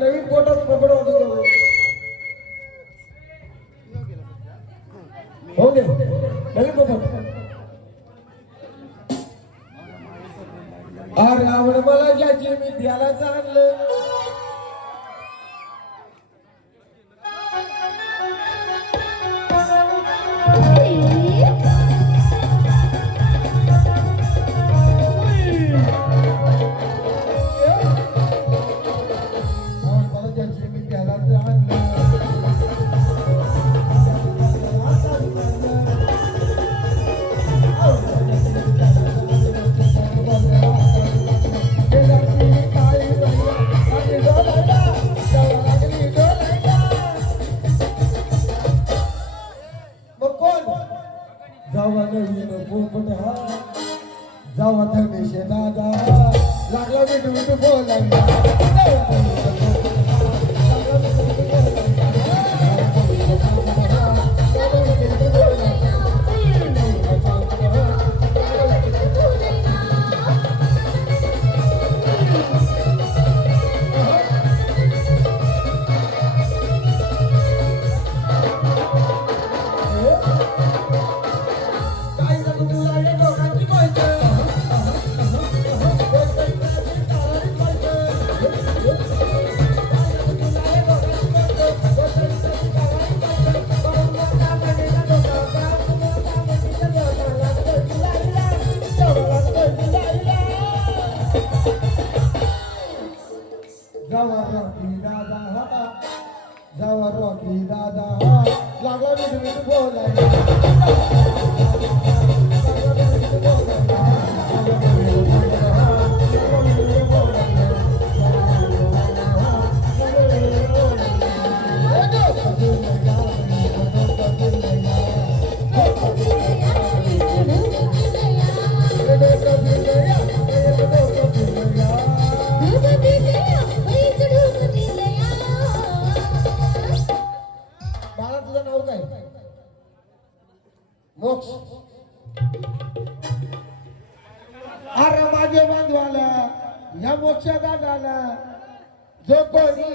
नवीन पोटात कपडे होते हो दे नवीन पोटात अरे आवड मला ज्याची मी त्याला चाललं जावा धनेश दादा लागला भेटू बोलायला जावा रॉकी दादा लागला भेटू बोलायला मोक्ष अरे माझे बांधवाला या मोक्ष दादाला जो कोणी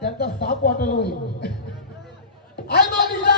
त्यांचा साप वाटलं होईल आई मालिका